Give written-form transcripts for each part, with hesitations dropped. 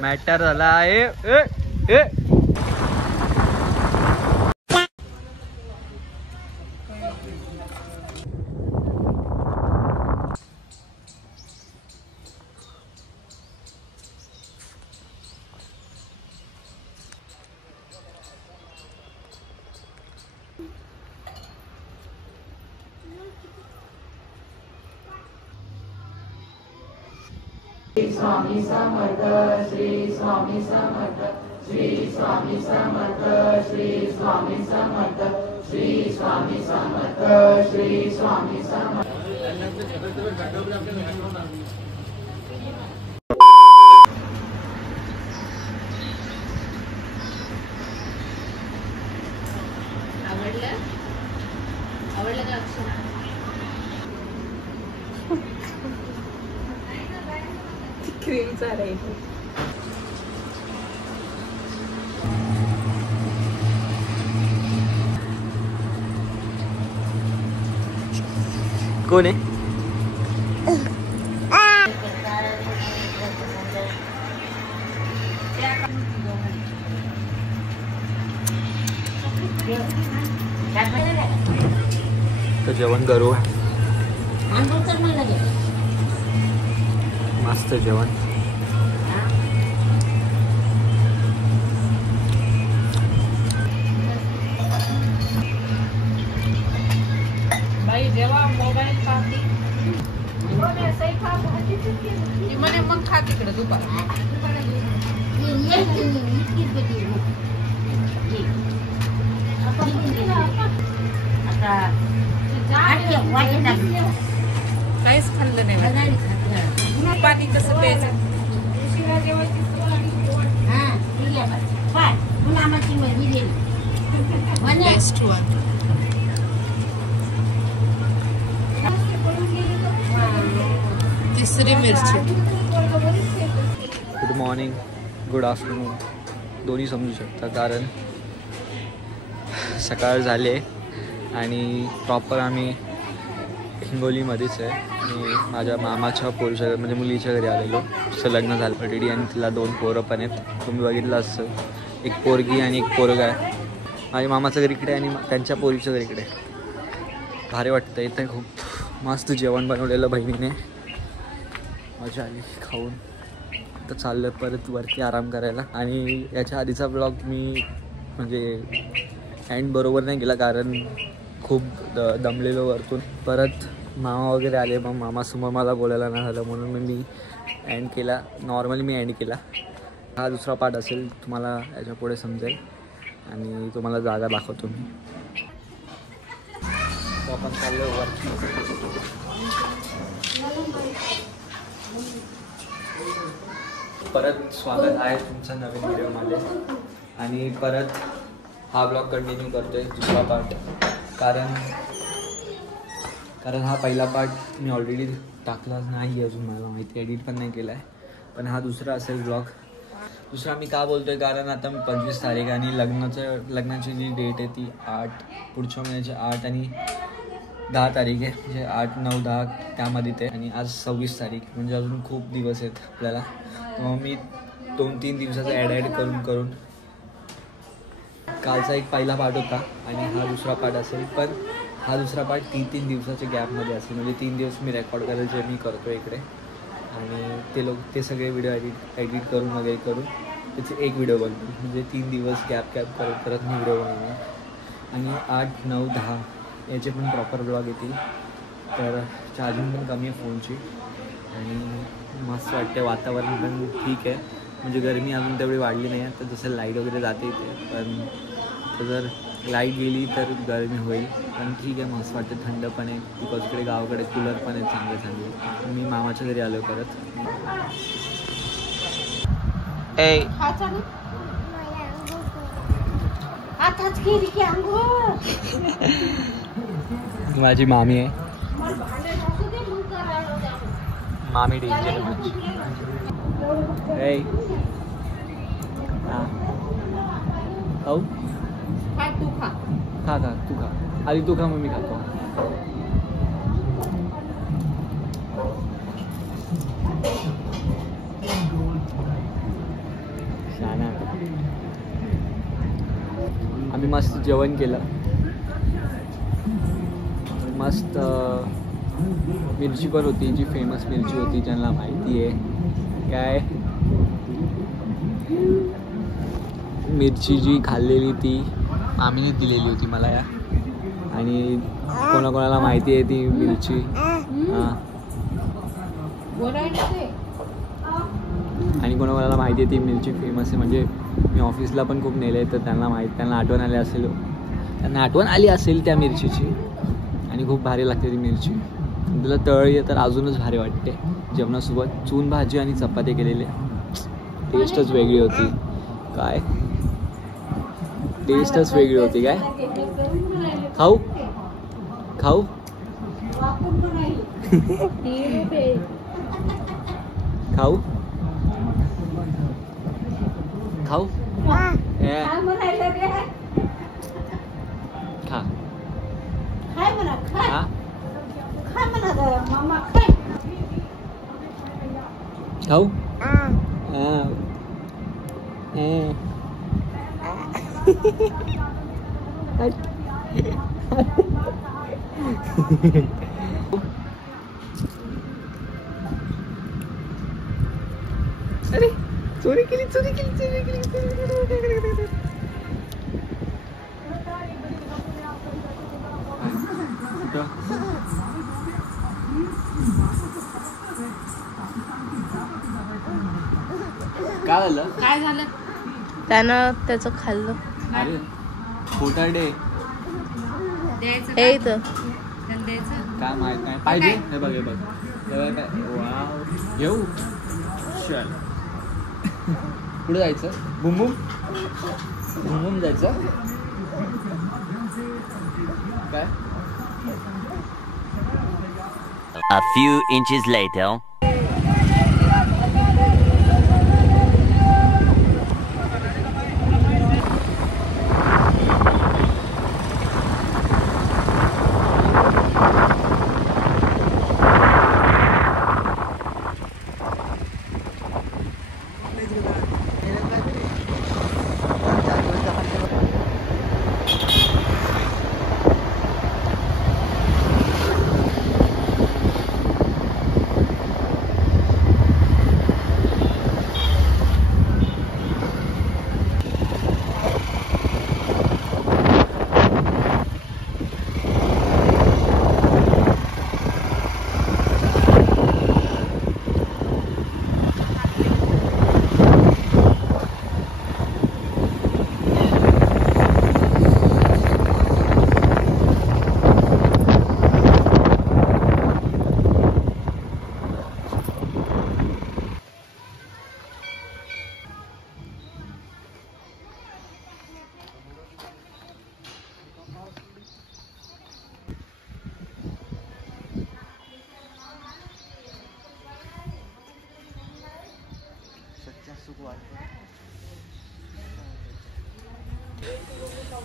Matter झाला आहे. स्वामी समर्थ श्री स्वामी समर्थ श्री स्वामी समर्थ श्री स्वामी समर्थ श्री स्वामी समर्थ श्री स्वामी समर्थ. आवडलं का अक्षर? क्रीमचा राहील. कोण आहे? तर जेवण करू. मस्त जेवण. बाई जेव्हा मोबाईल पाहती म्हणे मग खा तिकडे दुपार. काहीच खाल्लं नाही. पाणी कसं प्यायचं? Best one. तिसरी मिरची. गुड मॉर्निंग, गुड आफ्टरनून दोन्ही समजू शकता, कारण सकाळ झाले आणि प्रॉपर आम्ही हिंगोलीमध्येच आहे. मी माझ्या मामाच्या पोरीच्या म्हणजे मुलीच्या घरी आलेलो. तिचं लग्न झालं ऑलरेडी आणि तिला 2 पोरं पण आहेत. तुम्ही बघितलं असतं, एक पोरगी आणि एक पोरगा आहे. माझ्या मामाचं घर इकडे आणि त्यांच्या पोरीचं घर इकडे. भारी वाटतं इथे. खूप मस्त जेवण बनवलेलं बहिणीने. मजा आली खाऊन. तर चाललं परत वरती आराम करायला. आणि याच्या आधीचा ब्लॉग मी म्हणजे एंड बरोबर नाही केला, कारण खूप दमलेलो वरतून. परत मामा वगैरे आले, मग मामासमोर मला बोलायला नाही झालं, म्हणून मी एंड केला. नॉर्मली मी एंड केला. हा दुसरा पार्ट असेल, तुम्हाला याच्या पुढे समजेल आणि तुम्हाला जागा दाखवतो मी. आपण चाललो वरती. परत स्वागत आहे तुमचं नवीन व्हिडिओमध्ये. आणि परत हा ब्लॉग कंटिन्यू करतोय, दुसरा पार्ट. कारण हा पहिला पार्ट मी ऑलरेडी टाकला नाही अजून, मला माहिती, एडिट पण नाही केला आहे. पण हा दुसरा असेल ब्लॉग. दुसरा मी का बोलतो आहे, कारण आता मी 25 तारीख आणि लग्नाची जी डेट आहे ती 8 पुढच्या महिन्याची 8 आणि 10 तारीख आहे. म्हणजे 8, 9, 10 त्यामध्ये ते. आणि आज 26 तारीख, म्हणजे अजून खूप दिवस आहेत आपल्याला. मग मी 2-3 दिवसाचा ॲड करून कालचा एक पहिला पार्ट होता आणि हा दुसरा पार्ट असेल. पण हा दुसरा पार्ट 3-3 दिवसाच्या गॅपमध्ये असेल. म्हणजे 3 दिवस मी रेकॉर्ड करायला जे मी करतो इकडे, आणि ते सगळे व्हिडिओ एडिट करून वगैरे करून त्याचे एक व्हिडिओ बनतो. म्हणजे 3 दिवस गॅप करत मी व्हिडिओ बनवणार. आणि 8, 9, 10 याचे पण प्रॉपर ब्लॉग येतील. तर चार्जिंग पण कमी आहे फोनची आणि मस्त वाटते. वातावरण पण ठीक आहे, म्हणजे गरमी अजून तेवढी वाढली नाही आहे. तर जसं लाईट वगैरे जाते इथे, पण जर लाईट गेली तर गरमी होईल. पण ठीक आहे, मस्त वाटते. थंड पण आहे, बिकॉज इकडे गावाकडे कूलर पण आहेत चांगले. मी मामाच्या घरी आलो परत. माझी मामी आहे. मामी डेंजर. खाऊ खा तू खा आधी. तू खा, मग मी खातो. आम्ही मस्त जेवण केलं. मस्त मिरची पण होती, जी फेमस मिरची होती ज्यांना माहिती आहे. काय मिरची जी खाल्लेली ती मामीने दिलेली होती मला या. आणि कोणाकोणाला माहिती आहे ती मिरची. हां, आणि कोणाकोणाला माहिती आहे ती मिरची फेमस आहे. म्हणजे मी ऑफिसला पण खूप नेले तर त्यांना आठवण आली असेल, त्या मिरचीची. आणि खूप भारी लागते ती मिरची. तुला तळली तर अजूनच भारी वाटते. जेवणासोबत चून भाजी आणि चपाती केलेली, टेस्टच वेगळी होती. काय टेस्टच वेगळी होती. काय खाऊ खाऊ खाऊ खाऊ खा हा खाऊ अरे चोरी केली. काय झालं? काय झालं? त्यानं त्याचं खाल्लं. अरे खोटारडे द्यायचं हे इथं त्याला द्यायचं. काय माहित नाही. पाहिजे हे बघ काय वाव. येऊ चल. पुढे जायचं. बुम जायचं. काय A few inches later.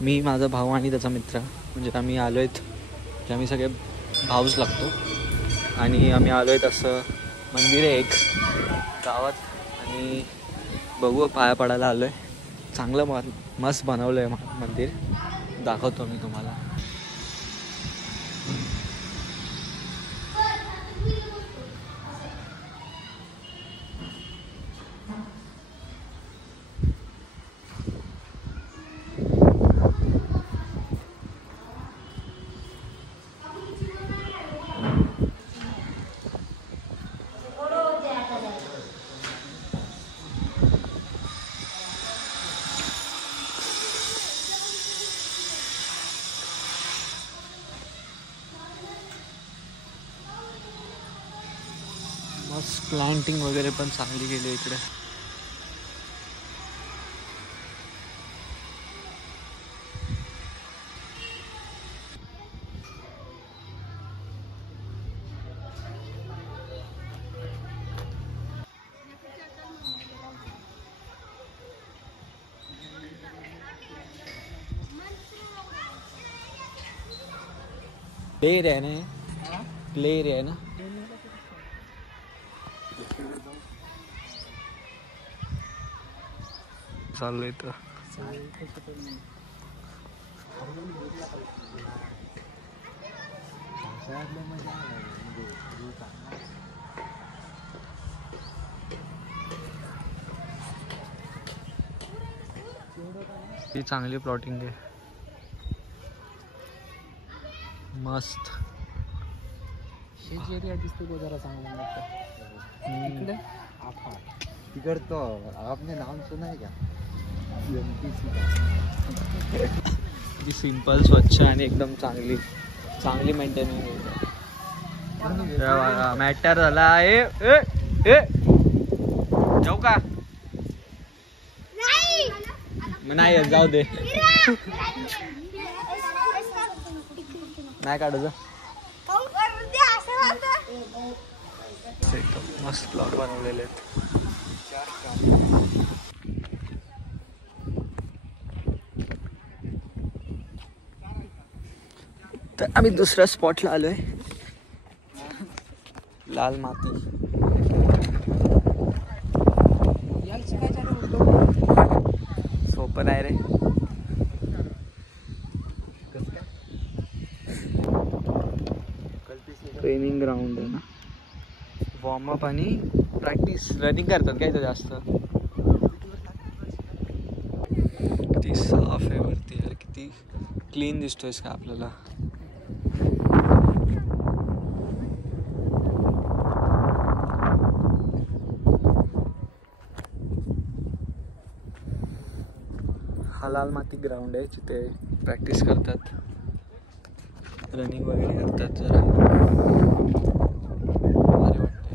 मी, माझा भाऊ आणि त्याचा मित्र, म्हणजे आम्ही आलो आहेत की आम्ही सगळे भाऊच लागतो. आणि आम्ही आलो आहेत असं मंदिर आहे एक गावात. आणि बघू पाया पडायला आलो आहे. चांगलं मस्त बनवलं आहे मंदिर. दाखवतो मी तुम्हाला. मस्त प्लांटिंग वगैरे पण चांगली केली इकडे. प्ले एरिया आहे ना, प्ले एरिया आहे ना. चाललंय तर ही चांगली प्लॉटिंग आहे मस्त शेती एरिया दिसतो तो जरा चांगला मोठा इकडे आफा तिकड़ तो आपने नाम सुना है क्या? ती सिंपल स्वच्छ आणि एकदम चांगली चांगली मेंटेनिंग मॅटर झाला ए ए ए जाऊ का नाही जाऊ दे नाही काढायचं मस्त प्लॉट बनवलेले आहेत तर आम्ही दुसऱ्या स्पॉटला आलोय लाल माती सोपं नाही रे ट्रेनिंग ग्राउंड आहे ना वॉर्मअप आणि प्रॅक्टिस रनिंग करतात काय तर जास्त किती साफ आहे वरती यार किती क्लीन दिसतोयस का आपल्याला हा लाल माती ग्राउंड आहे जिथे प्रॅक्टिस करतात रनिंग वगैरे करतात जरा भारी वाटतंय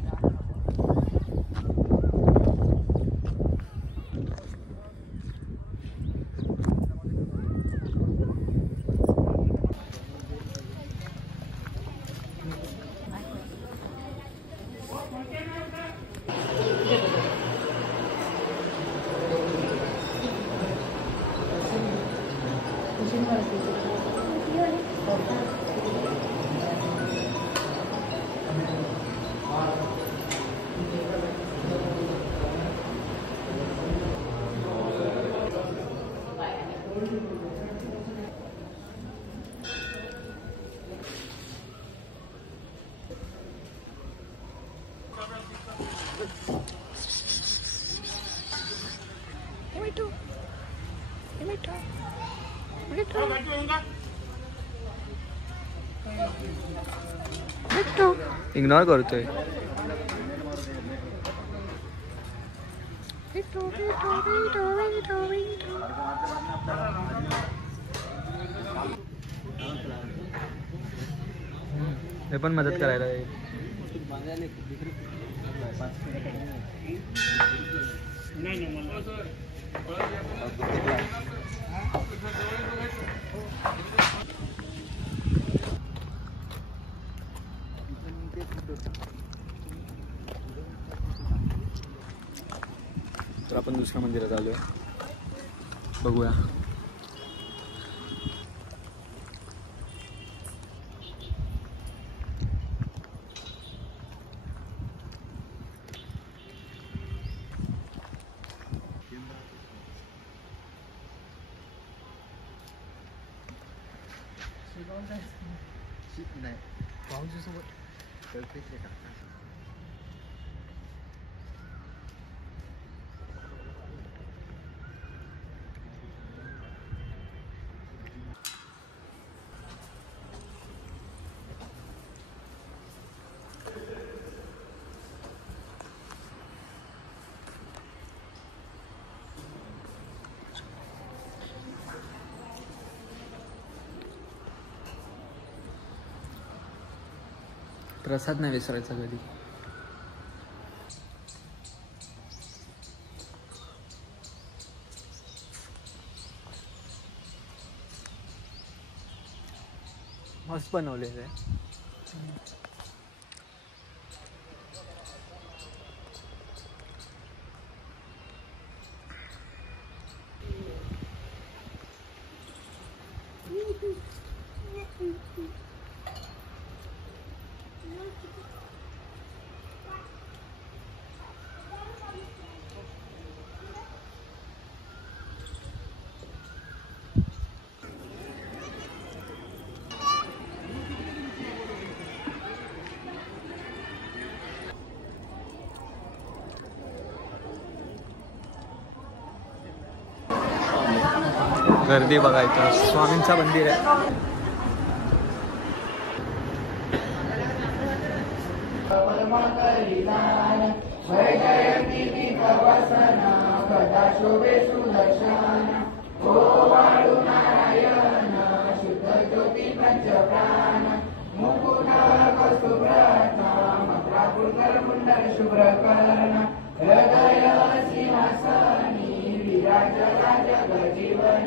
इग्नोर करतोय हे पण मदत करायला येईल तर आपण दुसऱ्या मंदिरात आलोय बघूया प्रसाद नाही विसरायचा कधी मस्त बनवलेलं आहे गर्दी बघायचं. स्वामींचं मंदिर आहे. शुभ्रकर्ण हृदय सिंहासनी विराज जगजीवन.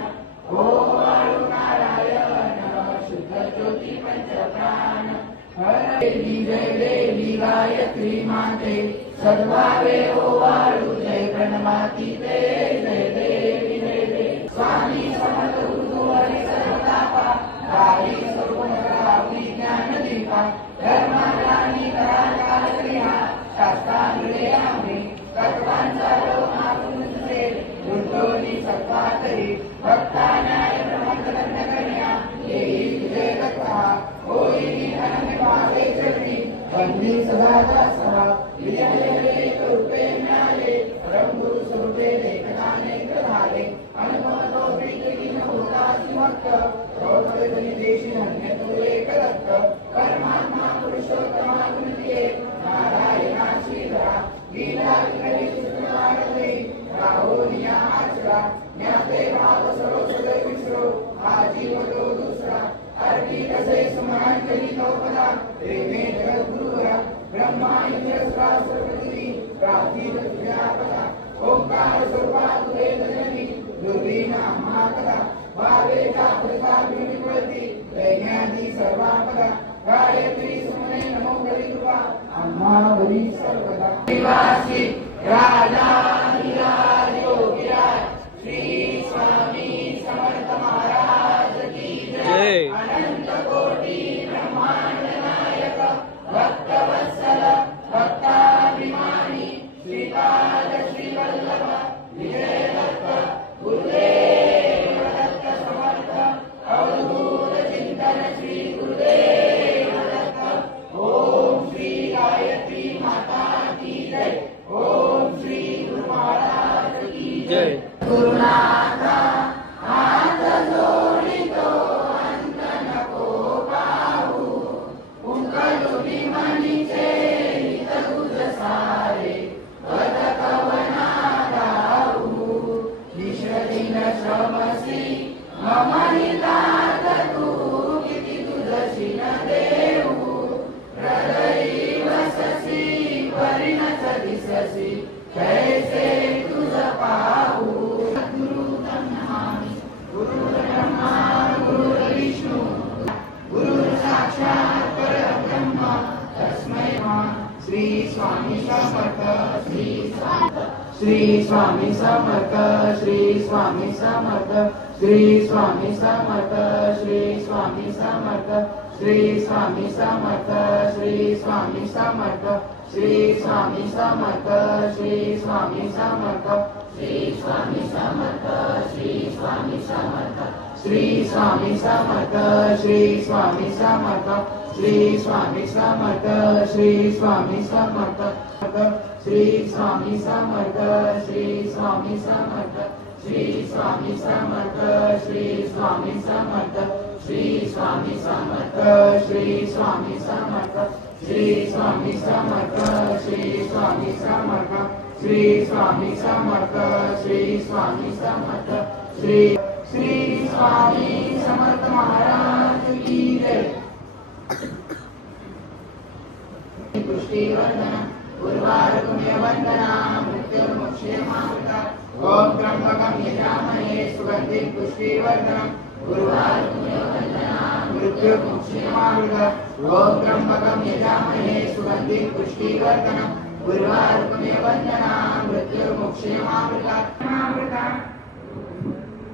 ओ वाळू नारायण शुद्ध ज्योती पंचप्राण. हरे जय देवी गायत्री माते सद्भावे ओ वाळू जय प्रणमाती ते. जय देवी जय देवी. स्वामी समर्थ गुरुहरी सर्वतापा गाई सर्वनगरा विज्ञान दीपा. धर्माग्राणी कराकाल क्रिया शास्त्रांकडे आम्ही तत्वांचा लोमा तुझे. दुर्दोनी सत्वातरी भक्ता न्याय प्रमंडन कन्या येई तुझे कथा. होई अनन्य भावे चरणी बंदी सदा दासहा. विजय रूपे मिळाले परमगुरु स्वरूपे देखनाने झाले. अनुभव तो प्रीती न होता सिमक्त रोधनी देशी अन्य तू एक दत्त. परमात्मा पुरुषोत्तमा गुणिये नारायणाची धरा. गीता विकरी सुखमारते राहुनिया आचरा. ज्ञाते भाव सर्व सदैव विसरो हा जीव तो दुसरा. अर्पी कसे सुमन करी तो पदा प्रेमे जगद्गुरुरा. ब्रह्मा इंद्र सरस्वती प्राचीन तुझ्या पदा. ओंकार स्वरूपा तुझे जननी दुर्वी नामा कदा. भावेचा प्रसाद विनिपळती वैज्ञानी सर्वापदा. गायत्री सुमने नमो हरी कृपा अम्मावरी सर्वदा. निवासी राजा विराज योगीराज श्री स्वामी समर्थ महाराज की जय. अनंत कोटी ब्रह्मांड नायक भक्तवत्सल भक्ताभिमानी श्रीपाद श्रीवल्लभ विजय दत्त गुरुदेव दत्त समर्थ. अवधूत चिंतन श्री गुरुदेव दत्त. ओम श्री गायत्री माता की जय. ओम श्री गुरु महाराज की जय. गुरुनाथा हात जोडितो अंत नको पाहू. उंकलुनी मनीचे हित तुझ सारे पद कवना गाऊ. निषदीन श्रमसी मम नितात तू किती तुझशी न देऊ. हृदयी वससी परिणत दिससी कैसे तुझ पाहू. गुरु ब्रह्मामि गुरु ब्रह्मा गुरु विष्णू गुरु साक्षात परब्रह्म तस्मै नमः. श्री स्वामी समर्थ श्री समर्थ. श्री स्वामी समर्थ श्री स्वामी समर्थ. श्री स्वामी समर्थ श्री स्वामी समर्थ. श्री स्वामी समर्थ श्री स्वामी समर्थ. श्री स्वामी समर्थ श्री स्वामी समर्थ. श्री स्वामी समर्थ श्री स्वामी समर्थ. श्री स्वामी समर्थ श्री स्वामी समर्थ. श्री स्वामी समर्थ श्री स्वामी समर्थ. श्री स्वामी समर्थ श्री स्वामी समर्थ. श्री स्वामी समर्थ श्री स्वामी समर्थ. श्री स्वामी समर्थ श्री स्वामी समर्थ. श्री स्वामी समर्थ श्री स्वामी समर्थ. श्री स्वामी समर्थ श्री स्वामी समर्थ. श्री श्री स्वामी समर्थ महाराज की जय. पुष्टिवर्धन उर्वार पुण्य वंदना मृत्युर्मुक्षेमामृता. ओम त्र्यंबकं यजामहे सुगन्धिं पुष्टिवर्धनम् उर्वार पुण्य वंदना मृत्युर्मुक्षेमामृता. ओम त्र्यंबकं यजामहे सुगन्धिं पुष्टिवर्धनम् उर्वार पुण्य वंदना मृत्युर्मुक्षेमामृता.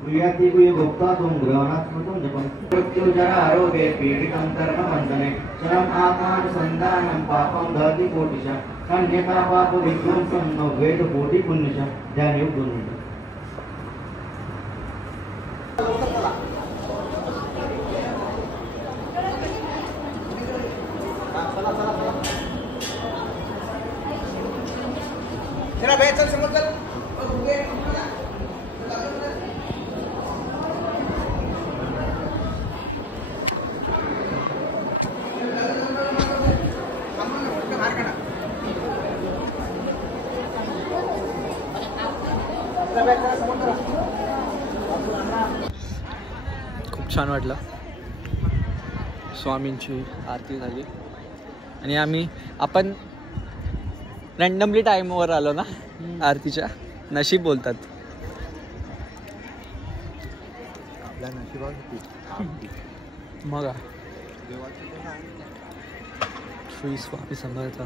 प्रियातिकुय भक्ता तुम ग्रहणात्मकं जपं. मृत्युजरा आरोग्ये पीडितं कर्मबन्धने शरम् आकाश संदानं पापं दहति कोटिशः. अन्यथा पाप विध्वंसं न वेद कोटि पुण्यशः. ध्यानयोग 2 मिनिटं. चला बाई चल समोर चल. खूप छान वाटलं. स्वामींची आरती झाली आणि आपण रँडमली टाईमवर आलो ना आरतीच्या. नशीब बोलतात. मग श्री स्वामी समर्थ.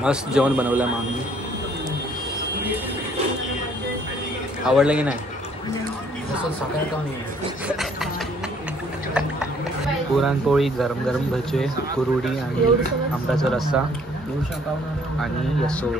मस्त जेवण बनवलं मामी. आवडलं की नाही? पुरणपोळी, गरम गरम भजे, कुरुडी आणि आंब्याचा रस्सा आणि यसो.